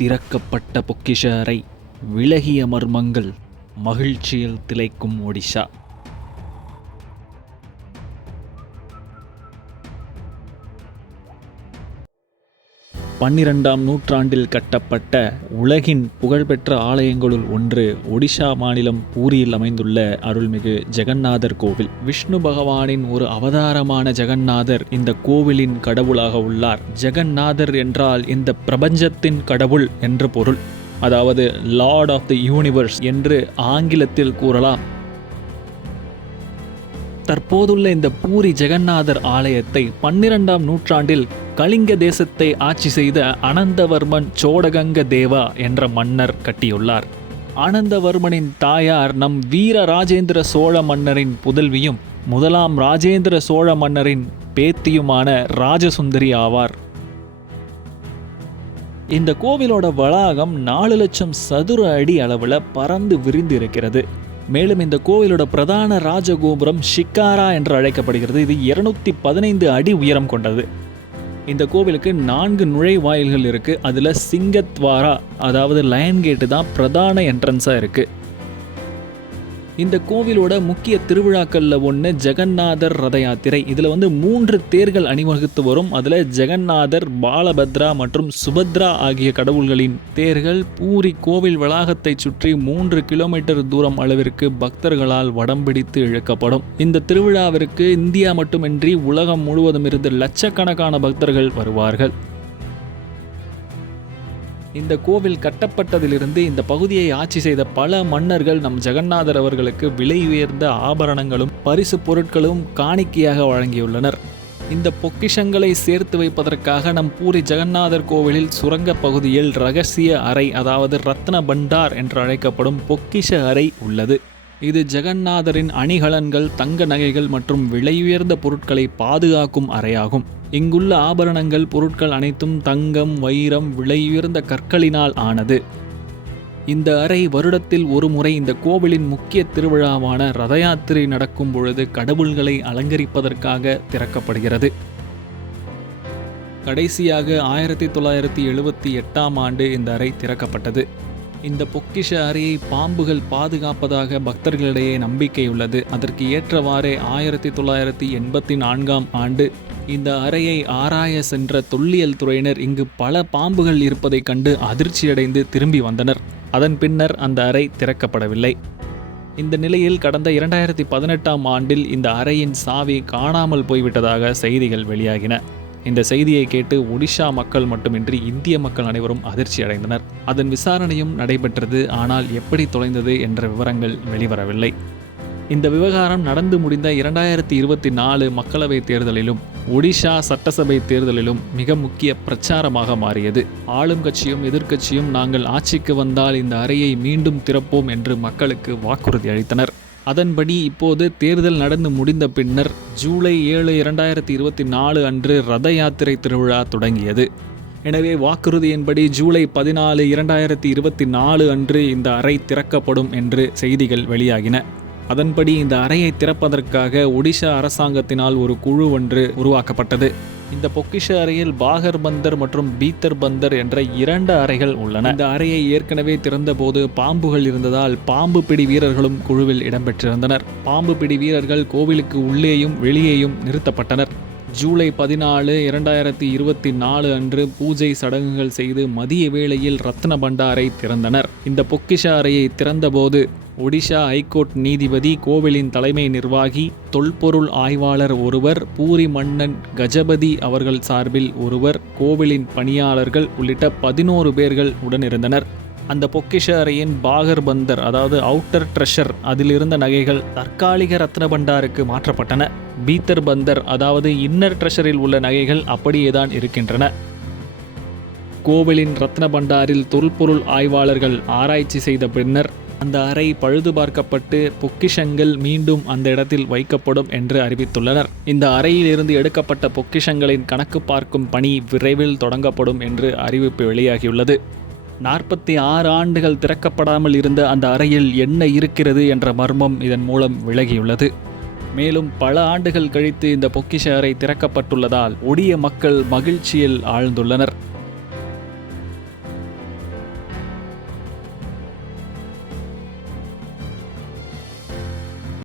திறக்கப்பட்ட பொக்கிஷ அறை விலகிய மர்மங்கள் மகிழ்ச்சியில் திளைக்கும் ஒடிஷா பன்னிரெண்டாம் நூற்றாண்டில் கட்டப்பட்ட உலகின் புகழ்பெற்ற ஆலயங்களுள் ஒன்று ஒடிஷா மாநிலம் பூரியில் அமைந்துள்ள அருள்மிகு ஜெகநாதர் கோவில். விஷ்ணு பகவானின் ஒரு அவதாரமான ஜெகநாதர் இந்த கோவிலின் கடவுளாக உள்ளார். ஜெகநாதர் என்றால் இந்த பிரபஞ்சத்தின் கடவுள் என்று பொருள். அதாவது லார்ட் ஆஃப் தி யூனிவர்ஸ் என்று ஆங்கிலத்தில் கூறலாம். தற்போதுள்ள இந்த பூரி ஜெகநாதர் ஆலயத்தை பன்னிரெண்டாம் நூற்றாண்டில் கலிங்க தேசத்தை ஆட்சி செய்த அனந்தவர்மன் சோடகங்க தேவா என்ற மன்னர் கட்டியுள்ளார். அனந்தவர்மனின் தாயார் நம் வீர ராஜேந்திர சோழ மன்னரின் புதல்வியும் முதலாம் ராஜேந்திர சோழ மன்னரின் பேத்தியுமான ராஜசுந்தரி ஆவார். இந்த கோவிலோட வளாகம் நாலு லட்சம் சதுர அடி அளவில் பறந்து விரிந்து இருக்கிறது மேலும் இந்த கோவிலோட பிரதான ராஜகோபுரம் ஷிக்காரா என்று அழைக்கப்படுகிறது. இது இருநூத்தி பதினைந்து அடி உயரம் கொண்டது. இந்த கோவிலுக்கு நான்கு நுழைவாயில்கள் இருக்குது அதில் சிங்கத்வாரா அதாவது லயன் கேட்டு தான் பிரதான என்ட்ரன்ஸாக இருக்குது இந்த கோவிலோட முக்கிய திருவிழாக்களில் ஒன்று ஜெகநாதர் ரத யாத்திரை இதில் வந்து மூன்று தேர்கள் அணிவகுத்து வரும். அதில் ஜெகநாதர் பாலபத்ரா மற்றும் சுபத்ரா ஆகிய கடவுள்களின் தேர்கள் பூரி கோவில் வளாகத்தை சுற்றி மூன்று கிலோமீட்டர் தூரம் அளவிற்கு பக்தர்களால் வடம்பிடித்து இழுக்கப்படும். இந்த திருவிழாவிற்கு இந்தியா மட்டுமின்றி உலகம் முழுவதும் இருந்து லட்சக்கணக்கான பக்தர்கள் வருவார்கள். இந்த கோவில் கட்டப்பட்டதிலிருந்து இந்த பகுதியை ஆட்சி செய்த பல மன்னர்கள் நம் ஜெகநாதர் அவர்களுக்கு விலை உயர்ந்த ஆபரணங்களும் பரிசு பொருட்களும் காணிக்கையாக வழங்கியுள்ளனர். இந்த பொக்கிஷங்களை சேர்த்து வைப்பதற்காக நம் பூரி ஜெகநாதர் கோவிலில் சுரங்க பகுதியில் ரகசிய அறை அதாவது ரத்ன பண்டார் என்று அழைக்கப்படும் பொக்கிஷ அறை உள்ளது. இது ஜெகநாதரின் அணிகலன்கள் தங்க நகைகள் மற்றும் விலையுயர்ந்த பொருட்களை பாதுகாக்கும் அறையாகும். இங்குள்ள ஆபரணங்கள் பொருட்கள் அனைத்தும் தங்கம் வைரம் விலையுயர்ந்த கற்களினால் ஆனது. இந்த அறை வருடத்தில் ஒரு முறை இந்த கோவிலின் முக்கிய திருவிழாவான ரத யாத்திரை நடக்கும் பொழுது கடவுள்களை அலங்கரிப்பதற்காக திறக்கப்படுகிறது. கடைசியாக ஆயிரத்தி தொள்ளாயிரத்தி எழுபத்தி எட்டாம் ஆண்டு இந்த அறை திறக்கப்பட்டது. இந்த பொக்கிஷ அறையை பாம்புகள் பாதுகாப்பதாக பக்தர்களிடையே நம்பிக்கை உள்ளது. அதற்கு ஏற்றவாறே ஆயிரத்தி தொள்ளாயிரத்தி எண்பத்தி நான்காம் ஆண்டு இந்த அறையை ஆராய சென்ற தொல்லியல் துறையினர் இங்கு பல பாம்புகள் இருப்பதைக் கண்டு அதிர்ச்சியடைந்து திரும்பி வந்தனர். அதன் பின்னர் அந்த அறை திறக்கப்படவில்லை. இந்த நிலையில் கடந்த இரண்டாயிரத்தி பதினெட்டாம் ஆண்டில் இந்த அறையின் சாவி காணாமல் போய்விட்டதாக செய்திகள் வெளியாகின. இந்த செய்தியை கேட்டு ஒடிஷா மக்கள் மட்டுமின்றி இந்திய மக்கள் அனைவரும் அதிர்ச்சி அடைந்தனர். அதன் விசாரணையும் நடைபெற்றது. ஆனால் எப்படி தொலைந்தது என்ற விவரங்கள் வெளிவரவில்லை. இந்த விவகாரம் நடந்து முடிந்த இரண்டாயிரத்தி இருபத்தி நாலு மக்களவைத் தேர்தலிலும் ஒடிஷா சட்டசபை தேர்தலிலும் மிக முக்கிய பிரச்சாரமாக மாறியது. ஆளும் கட்சியும் எதிர்க்கட்சியும் நாங்கள் ஆட்சிக்கு வந்தால் இந்த அறையை மீண்டும் திறப்போம் என்று மக்களுக்கு வாக்குறுதி அளித்தனர். அதன்படி இப்போது தேர்தல் நடந்து முடிந்த பின்னர் ஜூலை ஏழு இரண்டாயிரத்தி இருபத்தி நாலு அன்று ரத யாத்திரை திருவிழா தொடங்கியது. எனவே வாக்குறுதியின்படி ஜூலை பதினாலு இரண்டாயிரத்தி இருபத்தி நாலு அன்று இந்த அறை திறக்கப்படும் என்று செய்திகள் வெளியாகின. அதன்படி இந்த அறையை திறப்பதற்காக ஒடிஷா அரசாங்கத்தினால் ஒரு குழு ஒன்று உருவாக்கப்பட்டது. இந்த பொக்கிஷ அறையில் பாகர் பந்தர் மற்றும் பீத்தர் பந்தர் என்ற இரண்டு அறைகள் உள்ளன. இந்த அறையை ஏற்கனவே திறந்தபோது பாம்புகள் இருந்ததால் பாம்பு பிடி வீரர்களும் குழுவில் இடம்பெற்றிருந்தனர். பாம்பு பிடி வீரர்கள் கோவிலுக்கு உள்ளேயும் வெளியேயும் நிறுத்தப்பட்டனர். ஜூலை பதினாலு இரண்டாயிரத்தி இருபத்தி நாலு அன்று பூஜை சடங்குகள் செய்து மதிய வேளையில் ரத்ன பண்டாரை திறந்தனர். இந்த பொக்கிஷ அறையை திறந்தபோது ஒடிஷா ஐகோர்ட் நீதிபதி கோவிலின் தலைமை நிர்வாகி தொல்பொருள் ஆய்வாளர் ஒருவர் பூரி மன்னன் கஜபதி அவர்கள் சார்பில் ஒருவர் கோவிலின் பணியாளர்கள் உள்ளிட்ட பதினோரு பேர்கள் உடனிருந்தனர். அந்த பொக்கிஷ அறையின் பாகர் பந்தர் அதாவது அவுட்டர் ட்ரெஷர் அதிலிருந்த நகைகள் தற்காலிக ரத்ன பண்டாருக்கு மாற்றப்பட்டன. பீத்தர் பந்தர் அதாவது இன்னர் ட்ரெஷரில் உள்ள நகைகள் அப்படியேதான் இருக்கின்றன. கோவிலின் ரத்ன பண்டாரில் தொல்பொருள் ஆய்வாளர்கள் ஆராய்ச்சி செய்த பின்னர் அந்த அறை பழுது பார்க்கப்பட்டு பொக்கிஷங்கள் மீண்டும் அந்த இடத்தில் வைக்கப்படும் என்று அறிவித்துள்ளனர். இந்த அறையிலிருந்து எடுக்கப்பட்ட பொக்கிஷங்களின் கணக்கு பார்க்கும் பணி விரைவில் தொடங்கப்படும் என்று அறிவிப்பு வெளியாகியுள்ளது. நாற்பத்தி ஆறு ஆண்டுகள் திறக்கப்படாமல் இருந்த அந்த அறையில் என்ன இருக்கிறது என்ற மர்மம் இதன் மூலம் விலகியுள்ளது. மேலும் பல ஆண்டுகள் கழித்து இந்த பொக்கிஷ அறை திறக்கப்பட்டுள்ளதால் ஒடிய மக்கள் மகிழ்ச்சியில் ஆழ்ந்துள்ளனர்.